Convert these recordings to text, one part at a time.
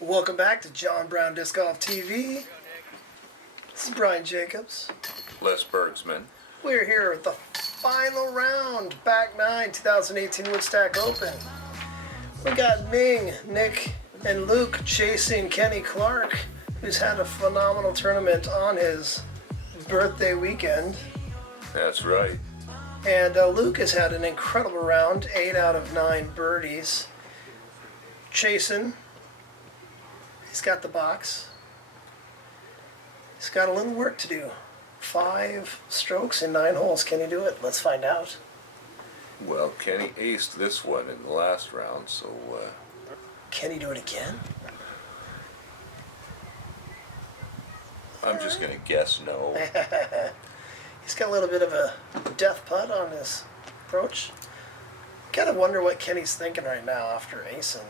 Welcome back to John Brown Disc Golf TV. This is Brian Jacobs. Les Bergsman. We're here at the final round, back 9, 2018 Woodstack Open. We got Ming, Nick, and Luke chasing Kenny Clark, who's had a phenomenal tournament on his birthday weekend. That's right. And Luke has had an incredible round, 8 out of 9 birdies. Chasing. He's got the box. He's got a little work to do. 5 strokes in 9 holes. Can he do it? Let's find out. Well, Kenny aced this one in the last round, so... Can he do it again? I'm just going to guess no. He's got a little bit of a death putt on his approach. Kind of wonder what Kenny's thinking right now after acing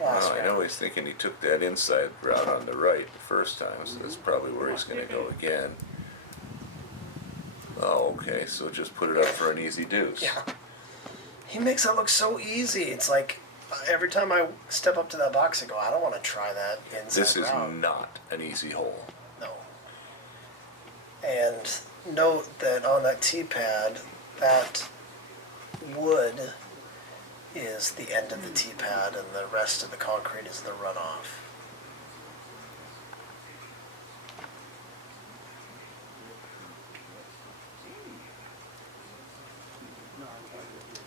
last round. I know he's thinking he took that inside route on the right the first time, so that's probably where he's going to go again. Oh, okay, so just put it up for an easy deuce. Yeah. He makes it look so easy. It's like every time I step up to that box, I go, I don't want to try that inside This is route. not an easy hole. No. And note that on that tee pad, that wood is the end of the tee pad and the rest of the concrete is the runoff.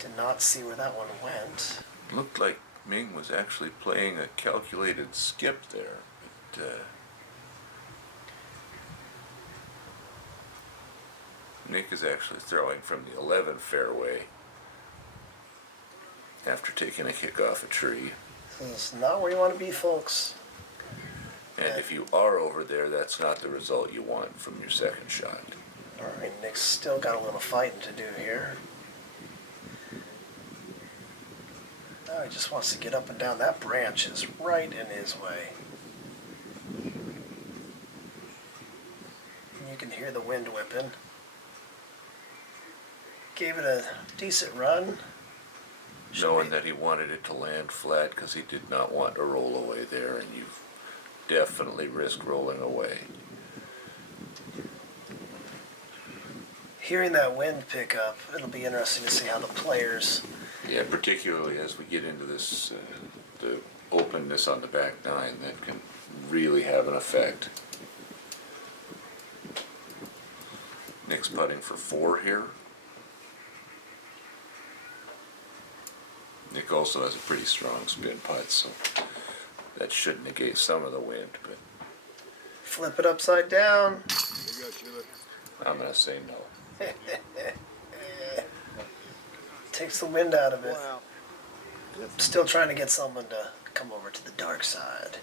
Did not see where that one went. Looked like Ming was actually playing a calculated skip there, but Nick is actually throwing from the 11 fairway after taking a kick off a tree. This is not where you want to be, folks. And if you are over there, that's not the result you want from your second shot. Alright, Nick's still got a little fighting to do here. Now he just wants to get up and down. That branch is right in his way. And you can hear the wind whipping. Gave it a decent run. Knowing that he wanted it to land flat because he did not want to roll away there, and you've definitely risked rolling away. Hearing that wind pick up, it'll be interesting to see how the players... Yeah, particularly as we get into this, the openness on the back 9, that can really have an effect. Nick's putting for 4 here. Nick also has a pretty strong spin putt, so that should negate some of the wind, but... Flip it upside down. Here you go, Shuler. I'm going to say no. Takes the wind out of it. Wow. Still trying to get someone to come over to the dark side.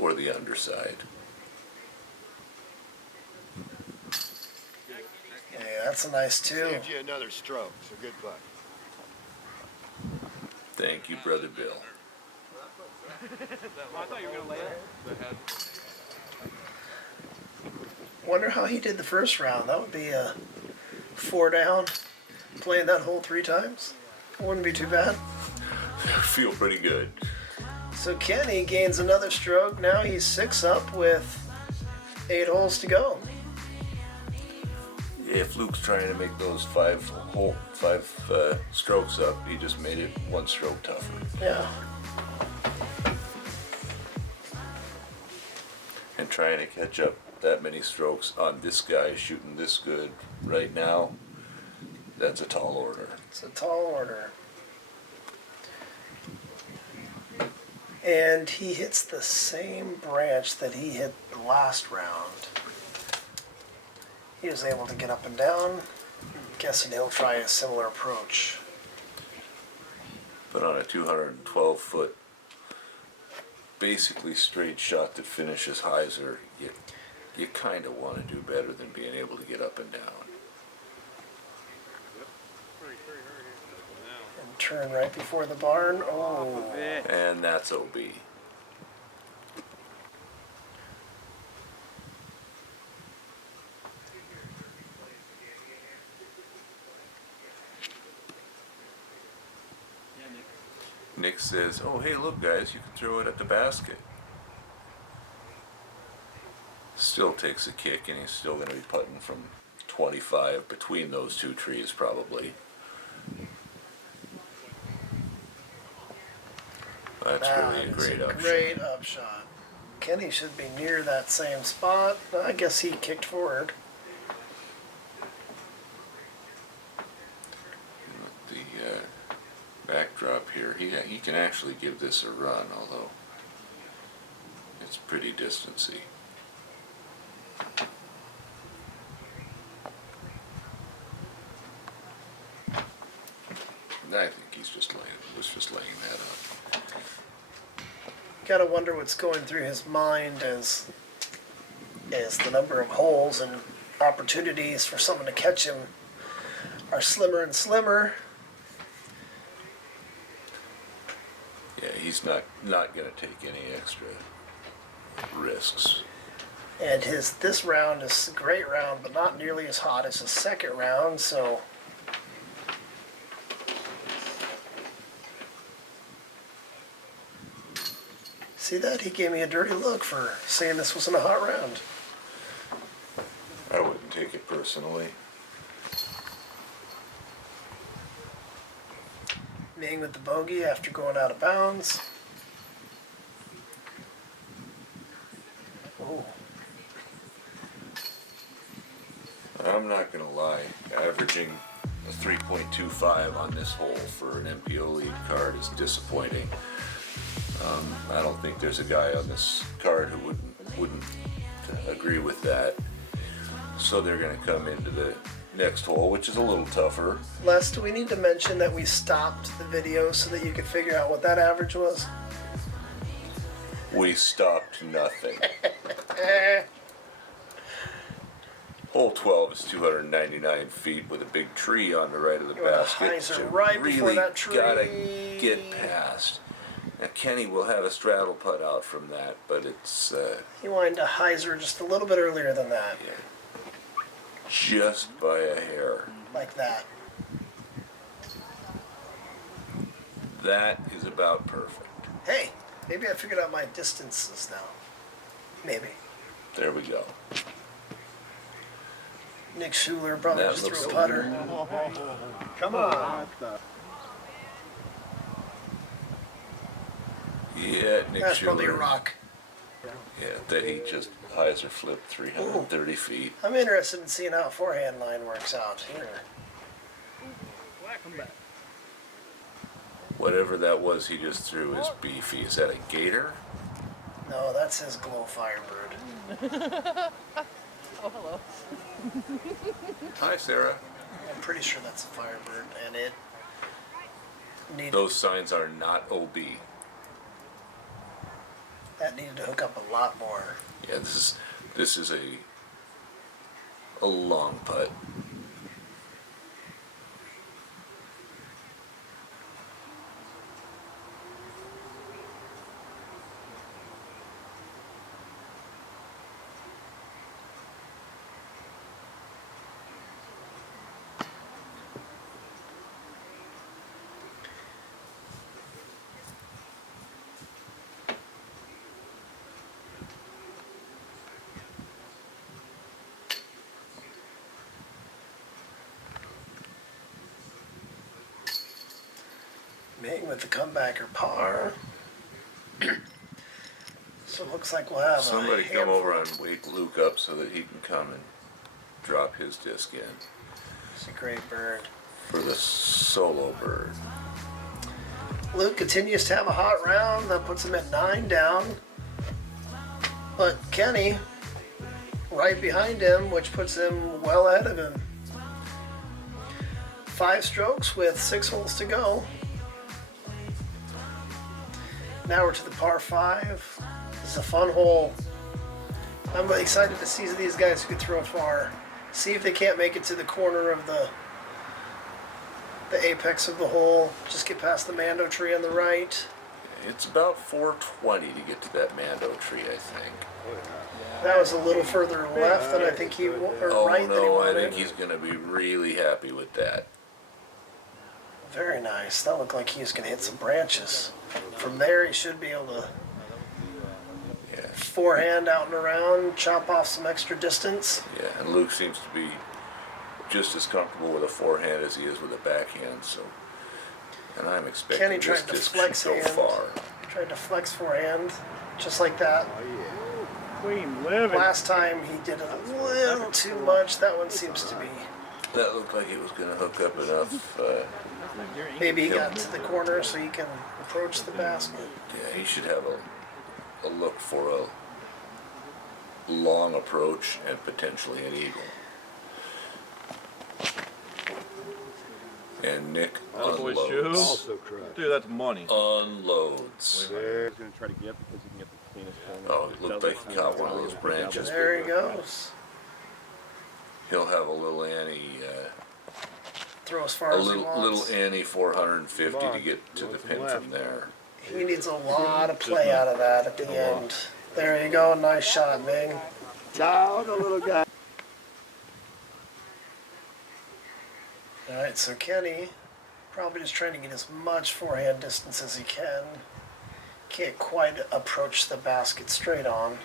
Or the underside. Yeah, that's a nice two. Saved you another stroke, so good luck. Thank you, Brother Bill. I thought you were going to lay it. Wonder how he did the first round. That would be a 4 down. Playing that hole 3 times. Wouldn't be too bad. I feel pretty good. So Kenny gains another stroke. Now he's 6 up with 8 holes to go. Yeah, if Luke's trying to make those 5 strokes up, he just made it 1 stroke tougher. Yeah. And trying to catch up that many strokes on this guy shooting this good right now, that's a tall order. It's a tall order. And he hits the same branch that he hit the last round. He was able to get up and down. Guessing he'll try a similar approach. But on a 212-foot, basically straight shot that finishes hyzer, you kind of want to do better than being able to get up and down. And turn right before the barn. Oh. And that's OB. Nick says, "Oh, hey, look, guys, you can throw it at the basket." Still takes a kick, and he's still going to be putting from 25 between those two trees, probably. That's really a great upshot. Great upshot. Kenny should be near that same spot. I guess he kicked forward. The backdrop here, he can actually give this a run, although it's pretty distancy. I think was just laying that up. Gotta wonder what's going through his mind as the number of holes and opportunities for someone to catch him are slimmer and slimmer. Yeah, he's not going to take any extra risks. And this round is a great round, but not nearly as hot as the second round, so see that? He gave me a dirty look for saying this wasn't a hot round. I wouldn't take it personally. Ming with the bogey after going out of bounds. Oh, I'm not going to lie. Averaging a 3.25 on this hole for an MPO lead card is disappointing. I don't think there's a guy on this card who wouldn't agree with that. So they're going to come into the next hole, which is a little tougher. Les, do we need to mention that we stopped the video so that you could figure out what that average was? We stopped nothing. Hole 12 is 299 feet with a big tree on the right of the basket. Highs are You right before really that tree. gotta get past. Now Kenny will have a straddle putt out from that, but it's He wanted to hyzer just a little bit earlier than that, just by a hair. like that. That is about perfect. Hey, maybe I figured out my distances now. Maybe. There we go. Nick Shuler probably That just looks threw a so putter. Come on. Yeah, Nick That's Shuler. probably a rock. Yeah, that he just hyzer flipped 330 feet. I'm interested in seeing how forehand line works out here. Whatever that was he just threw is beefy. Is that a gator? No, that's his glow firebird. Oh, hello. Hi, Sarah. I'm pretty sure that's a firebird, and it needed, Those signs are not OB. that needed to hook up a lot more. Yeah, this is a long putt. Ming with the comebacker par. So it looks like we'll have Somebody a come handful. over and wake Luke up so that he can come and drop his disc in It's a great bird. for the solo bird. Luke continues to have a hot round. That puts him at 9 down. But Kenny, right behind him, which puts him well ahead of him. 5 strokes with 6 holes to go. Now we're to the par 5. This is a fun hole. I'm excited to see these guys who can throw far. See if they can't make it to the corner of the apex of the hole. Just get past the Mando tree on the right. It's about 420 to get to that Mando tree, I think. That was a little further left than I think he or Oh right than he no, I wanted. think he's going to be really happy with that. Very nice. That looked like he was going to hit some branches. From there, he should be able to Yeah, forehand out and around, chop off some extra distance. yeah. And Luke seems to be just as comfortable with a forehand as he is with a backhand. So, and I'm expecting Kenny this tried to disc flex should go hand. far. Tried to flex forehand, just like that. Oh, yeah. Queen living. Last time he did it a little too much. That one seems to be. That looked like it was going to hook up enough. Maybe he got to the corner so he can approach the basket. Yeah, he should have a look for a long approach and potentially an eagle. And Nick Boy, unloads. shoes. Also crushed. Dude, that's money. Unloads. There. He's going to try to get because he can get the cleanest corner. Oh, it looked like he caught one of those branches. There he goes. He'll have a little Annie, Throw as far a as he little wants. Annie 450 to get to the pin from there. He needs a lot of play out of that at the end. There you go. Nice shot, Ming. Down the little guy. All right, so Kenny probably just trying to get as much forehand distance as he can. Can't quite approach the basket straight on.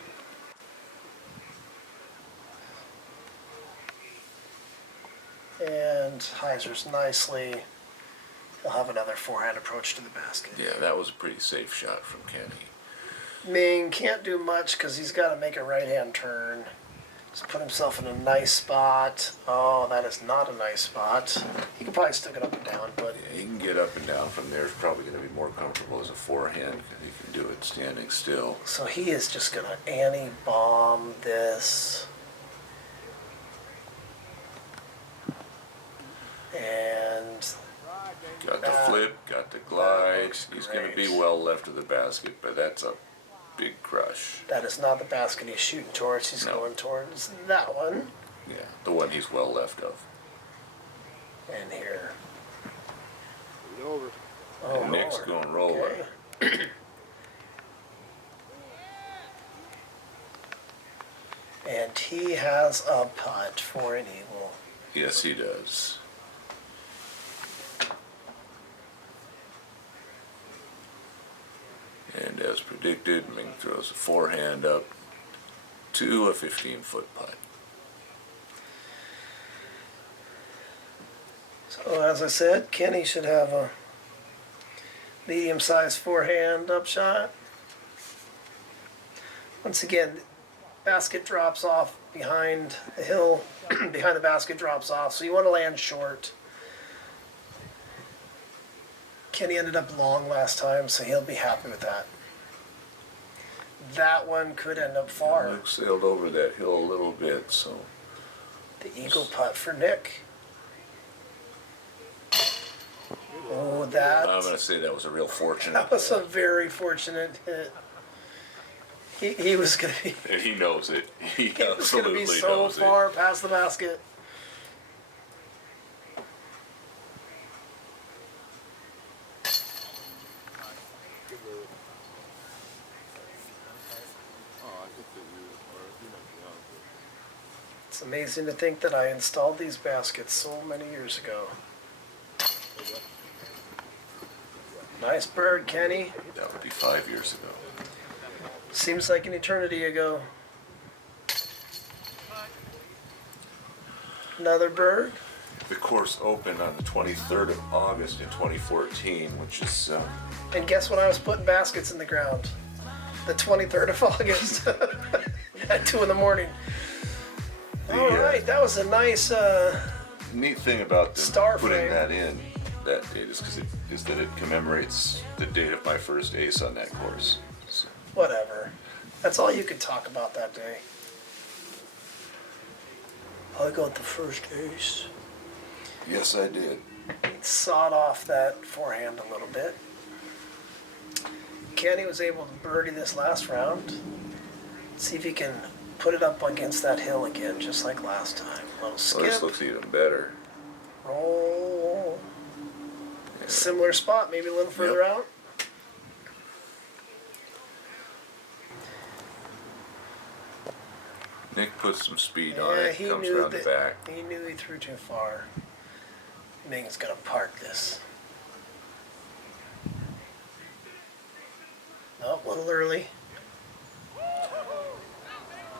And Heiser's nicely. He'll have another forehand approach to the basket. Yeah, that was a pretty safe shot from Kenny. Ming can't do much because he's got to make a right-hand turn. Just put himself in a nice spot. Oh, that is not a nice spot. He could probably stick it up and down, but Yeah, he can get up and down from there. It's probably going to be more comfortable as a forehand because he can do it standing still. so he is just gonna anti-bomb this. And Got the flip, got the glide. looks He's going to great. be well left of the basket, but that's a big crush. that is not the basket he's shooting towards. He's No. going towards that one. Yeah, the one he's well left of. And here. He's over. Oh, And Nick's roller. going roller. Okay. And he has a putt for an eagle. Yes, he does. And as predicted, Ming throws a forehand up to a 15-foot putt. So as I said, Kenny should have a medium-sized forehand upshot. Once again, basket drops off behind the hill. Behind the basket drops off, so you want to land short. Kenny ended up long last time, so he'll be happy with that. That one could end up far. Luke sailed over that hill a little bit, so The eagle putt for Nick. Oh, I'm that going to say that was a real fortunate. that was a very fortunate hit. He was going to be And he knows it. He he was going to absolutely be so knows far past the basket. It's amazing to think that I installed these baskets so many years ago. Nice bird, Kenny. it. That would be 5 years ago. Seems like an eternity ago. Another bird. The course opened on the 23rd of August in 2014, which is And guess when I was putting baskets in the ground? The 23rd of August at 2 in the morning. All right, that was a nice. neat thing about them Star putting frame. that in that date is that it commemorates the date of my first ace on that course. So, Whatever. That's all you could talk about that day. I got the first ace. yes, I did. Sawed off that forehand a little bit. Kenny was able to birdie this last round. See if he can put it up against that hill again, just like last time. A little Well, skip, this looks even better. roll. Yeah. Similar spot, maybe a little further Yep. out. Nick put some speed on Yeah, it. he Comes knew around the back. He knew he threw too far. Ming's gonna park this. Oh, a little early.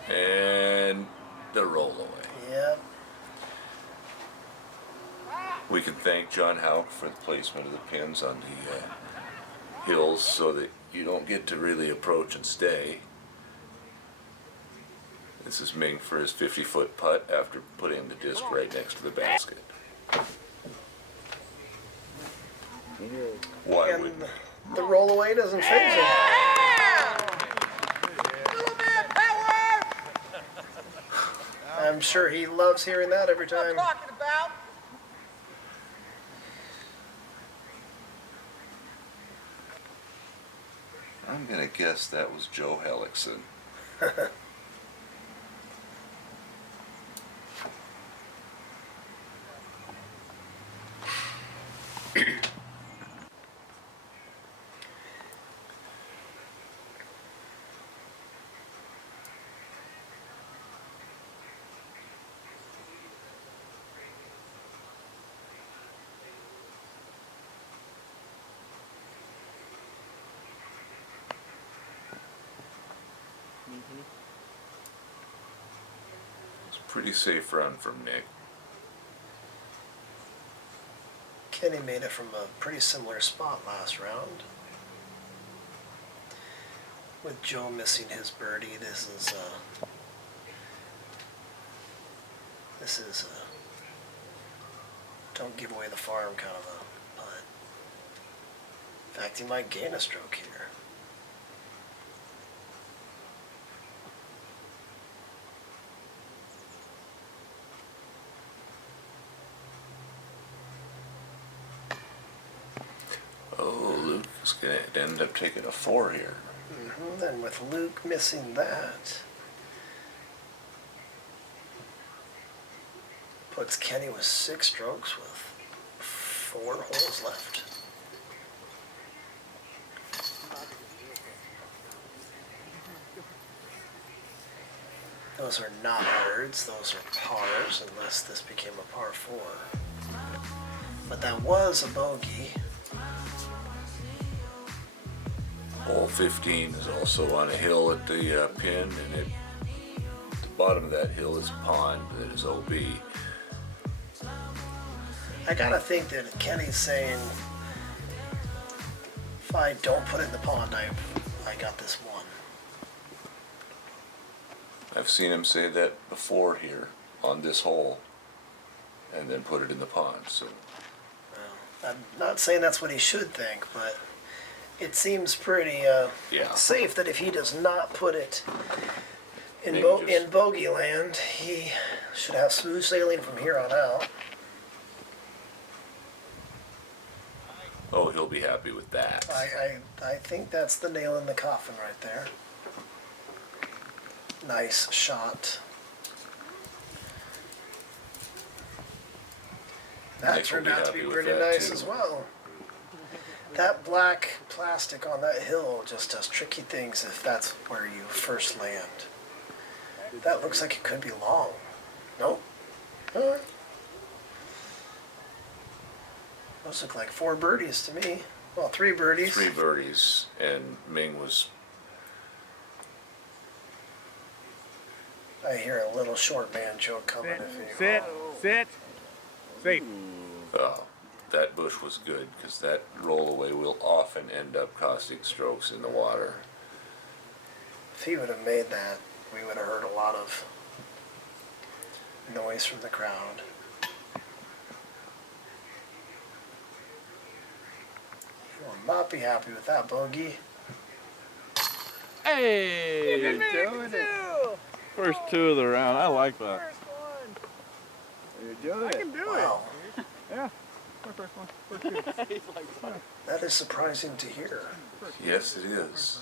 And the roll away. Yep. We can thank John Houck for the placement of the pins on the hills so that you don't get to really approach and stay. This is Ming for his 50-foot putt after putting the disc right next to the basket. Why would... And the rollaway doesn't phase him. I'm sure he loves hearing that every time. I'm gonna guess that was Joe Hellickson. It's a pretty safe run from Nick. Kenny made it from a pretty similar spot last round. With Joe missing his birdie, this is don't give away the farm kind of a putt. In fact, he might gain a stroke here. Oh, Luke is gonna end up taking a 4 here. And with Luke missing that, puts Kenny with 6 strokes with 4 holes left. Those are not birds, those are pars, unless this became a par 4. But that was a bogey. Hole 15 is also on a hill at the pin, and at the bottom of that hill is a pond that is OB. I gotta think that Kenny's saying, if I don't put it in the pond, I got this one. I've seen him say that before here on this hole, and then put it in the pond. So I'm not saying that's what he should think, but it seems pretty Yeah. safe that if he does not put it in, Maybe just- in bogey land, he should have smooth sailing from here on out. oh, he'll be happy with that. I think that's the nail in the coffin right there. Nice shot. That Nick will turned be out to happy be with pretty that, nice too. as well. That black plastic on that hill just does tricky things if that's where you first land. That looks like it could be long. Nope. Alright. Those look like 4 birdies to me. Well, 3 birdies. 3 birdies, and Ming was... I hear a little short banjo coming. Sit. Safe. Oh, that bush was good, because that rollaway will often end up costing strokes in the water. If he would have made that, we would have heard a lot of noise from the crowd. He will not be happy with that bogey. Hey! You're doing it. First 2 of the round. I like that. You're doing it. Wow, Yeah. My first one. that is surprising to hear. Yes, it is.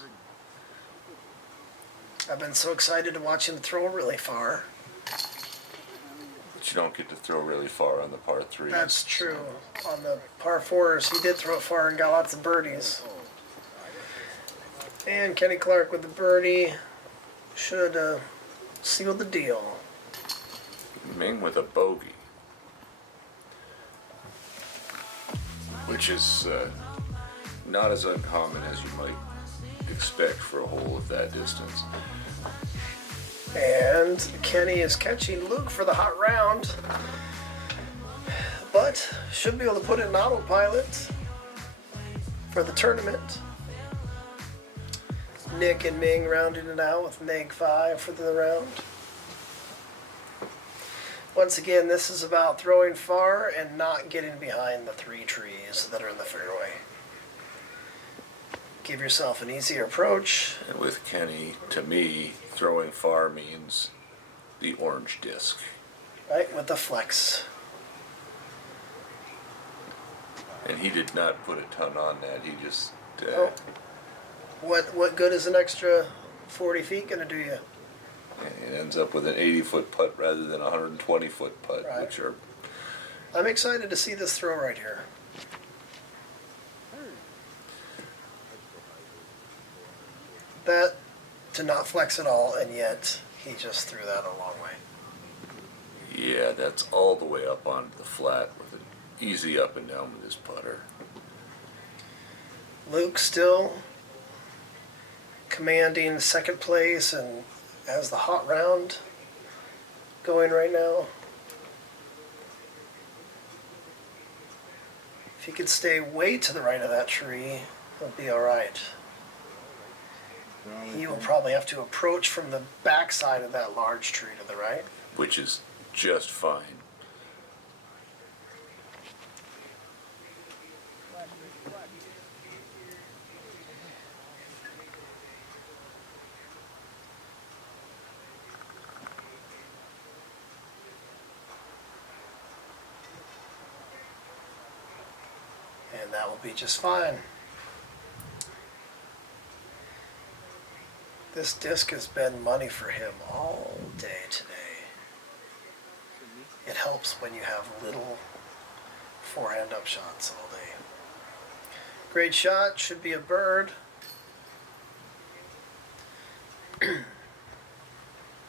I've been so excited to watch him throw really far. But you don't get to throw really far on the par 3s. That's true. On the par 4s, he did throw it far and got lots of birdies. And Kenny Clark with the birdie should seal the deal. Ming with a bogey. Which is not as uncommon as you might expect for a hole of that distance. And Kenny is catching Luke for the hot round, but should be able to put it in autopilot for the tournament. Nick and Ming rounding it out with neg 5 for the round. Once again, this is about throwing far and not getting behind the 3 trees that are in the fairway. Give yourself an easier approach. And with Kenny, to me, throwing far means the orange disc. Right, with the flex. And he did not put a ton on that. He just... Oh. What good is an extra 40 feet going to do you? It ends up with an 80-foot putt rather than a 120-foot putt, Right. which are... I'm excited to see this throw right here. That did not flex at all, and yet he just threw that a long way. Yeah, that's all the way up onto the flat with an easy up and down with his putter. Luke still commanding second place and has the hot round going right now. If he could stay way to the right of that tree, he'll be all right. He will probably have to approach from the backside of that large tree to the right. Which is just fine. And that will be just fine. This disc has been money for him all day today. It helps when you have little forehand up shots all day. Great shot, should be a bird.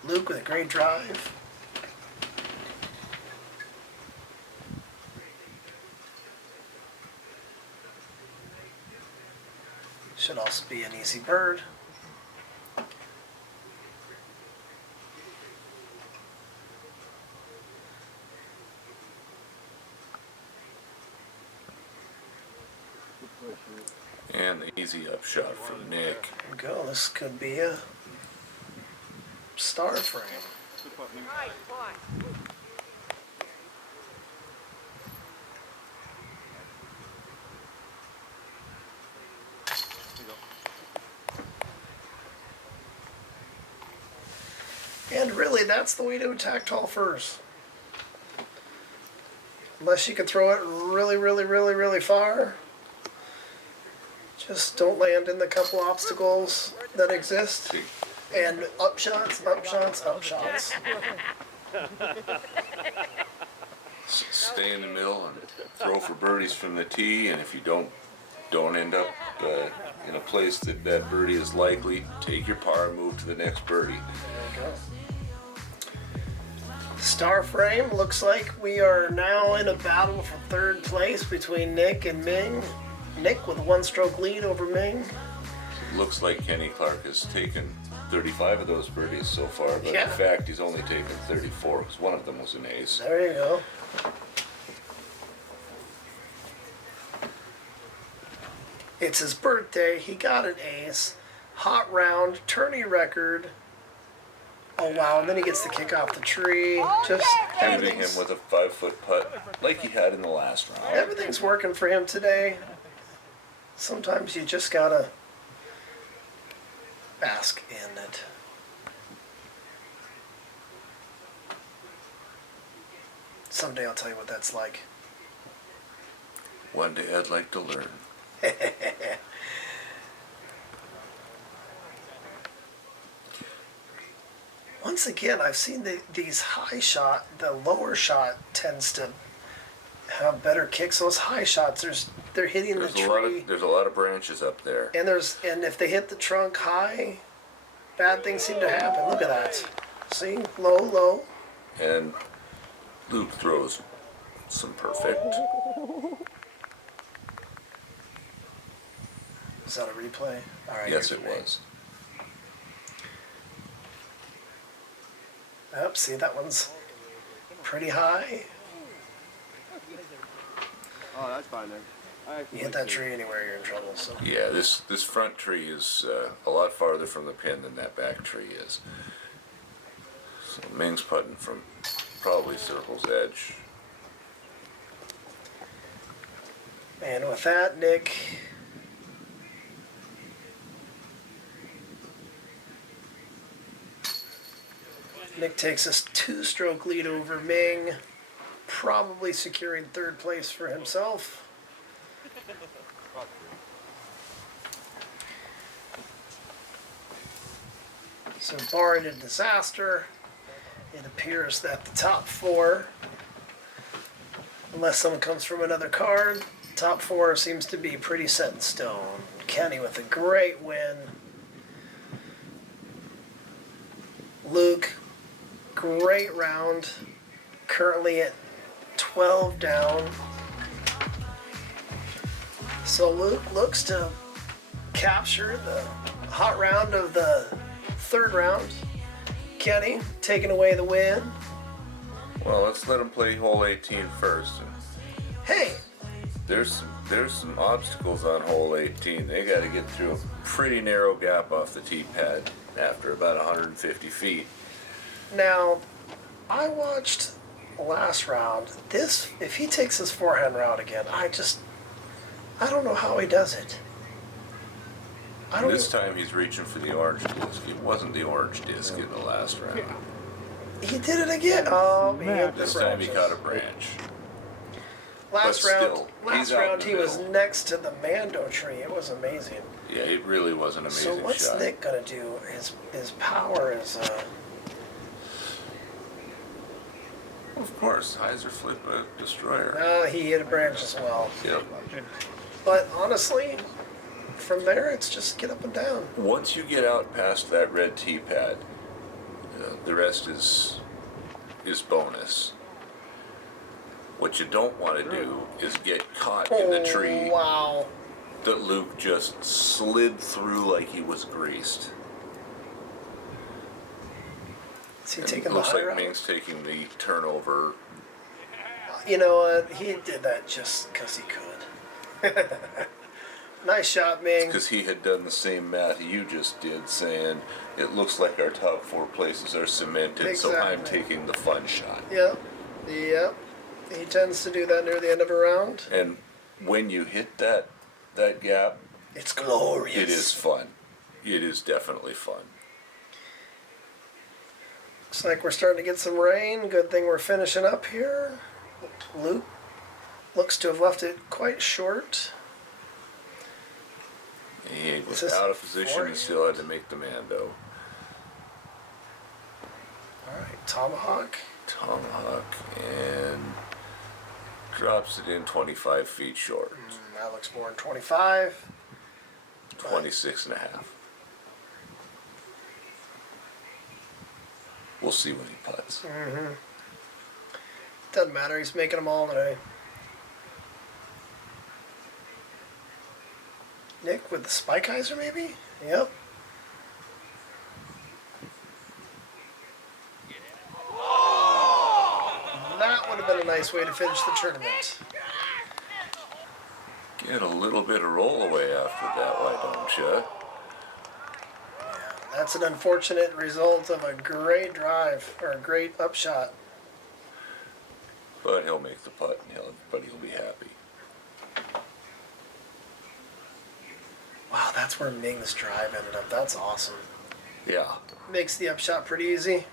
Luke with a great drive. Should also be an easy bird. And the easy upshot from Nick. There we go. This could be a star frame. And really, that's the way to attack tall firs. Unless you can throw it really, really, really, really far. Just don't land in the couple obstacles that exist. And up shots, up shots, up shots. Stay in the middle and throw for birdies from the tee, and if you don't end up in a place that that birdie is likely, take your par and move to the next birdie. There you go. Star frame, looks like we are now in a battle for third place between Nick and Ming. Nick with a one-stroke lead over Ming. Looks like Kenny Clark has taken 35 of those birdies so far, but Yeah. in fact he's only taken 34 because one of them was an ace. There you go. It's his birthday. He got an ace. Hot round, tourney record. Oh wow, and then he gets to kick off the tree. Just Shooting him everything's, with a 5-foot putt like he had in the last round. everything's working for him today. Sometimes you just gotta bask in it. Someday I'll tell you what that's like. One day I'd like to learn. Once again, I've seen these high shot, the lower shot tends to have better kicks. Those high shots, they're hitting the tree. There's a lot of branches up there. And if they hit the trunk high, bad things seem to happen. Look at that. See? Low, low. And Luke throws some perfect. Is that a replay? All right. Yes, here's it Ming. was. Yep, see, that one's pretty high. Oh, that's fine then. You hit that tree anywhere, you're in trouble. So Yeah, this front tree is a lot farther from the pin than that back tree is. So Ming's putting from probably circle's edge. and with that, Nick. Nick takes a 2-stroke lead over Ming, probably securing 3rd place for himself. So barring a disaster, it appears that the top 4, unless someone comes from another card, top 4 seems to be pretty set in stone. Kenny with a great win. Luke, great round, currently at 12 down. So Luke looks to capture the hot round of the 3rd round. Kenny taking away the win. Well, let's let him play hole 18 first. Hey, There's some obstacles on hole 18. They got to get through a pretty narrow gap off the tee pad after about 150 feet. now I watched last round. This, if he takes his forehand route again, I don't know how he does it. I don't. This time he's reaching for the orange disc. It wasn't the orange disc in the last round. He did it again. Oh man! This time he caught a branch. Last but round, still, last he's out in round the he was middle. next to the Mando tree. It was amazing. Yeah, it really was an amazing So what's shot. Nick gonna do? His power is. Of course, Heiser flip a destroyer. He hit a branch as well. Yep. But honestly, from there it's just get up and down. Once you get out past that red tee pad, the rest is bonus. What you don't want to do is get caught in the tree Wow. that Luke just slid through like he was greased. Is he And taking it the looks high like route? Ming's taking the turnover. You know what? He did that just because he could. Nice shot, Ming. Because he had done the same math you just did, saying it looks like our top 4 places are cemented, so I'm Exactly. taking the fun shot. Yep. Yep. He tends to do that near the end of a round. And when you hit that gap, It's glorious. it is fun. It is definitely fun. Looks like we're starting to get some rain. Good thing we're finishing up here. Luke looks to have left it quite short. He was Is this out of position forehand? and still had to make the Mando. All right, tomahawk. Tomahawk and drops it in 25 feet short. That looks more than 25. 26 and a half. We'll see when he putts. Doesn't matter. He's making them all today. Nick with the Spikeiser, maybe? Yep. That would have been a nice way to finish the tournament. Get a little bit of roll away after that, why don't you? That's an unfortunate result of a great drive, or a great upshot. But he'll make the putt and everybody will be happy. Wow, that's where Ming's drive ended up. That's awesome. Yeah. Makes the upshot pretty easy.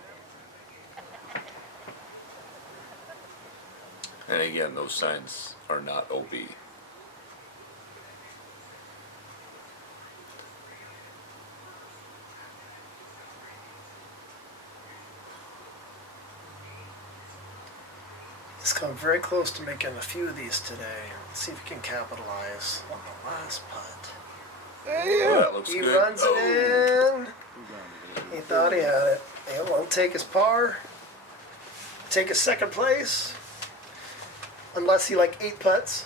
And again, those signs are not OB. He's come very close to making a few of these today. Let's see if he can capitalize on the last putt. Well, that looks He good. runs it in. He thought he had it. He won't take his par. Take his 2nd place. Unless he 8 putts.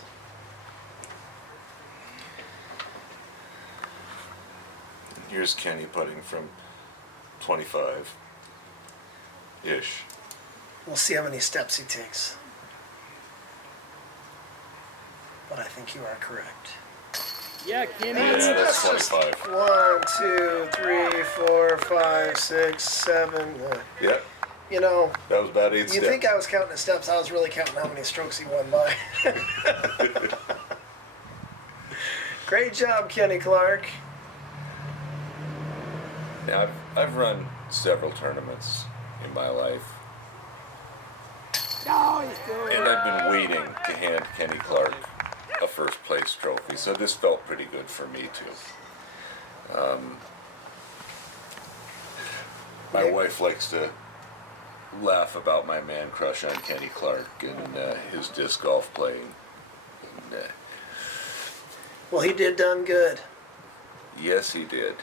Here's Kenny putting from 25-ish. We'll see how many steps he takes. But I think you are correct. Yeah, Kenny. Yeah, that's just 25. 1, 2, 3, 4, 5, 6, 7. Yep, You know, that was about 8 you steps. think I was counting the steps? I was really counting how many strokes he won by. Great job, Kenny Clark. Yeah, I've run several tournaments in my life. And I've been waiting to hand Kenny Clark a first place trophy, so this felt pretty good for me too. My wife likes to laugh about my man crush on Kenny Clark and his disc golf playing. And, Well, he did done good. yes, he did.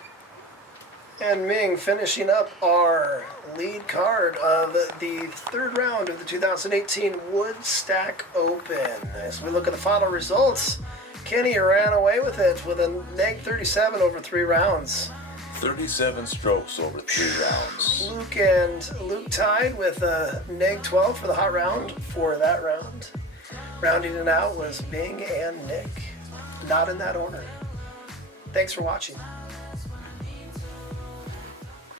And Ming finishing up our lead card of the third round of the 2018 Woodstack Open. As we look at the final results, Kenny ran away with it with a neg 37 over 3 rounds. 37 strokes over 3 rounds. Luke tied with a neg 12 for the hot round for that round. Rounding it out was Ming and Nick. Not in that order. Thanks for watching.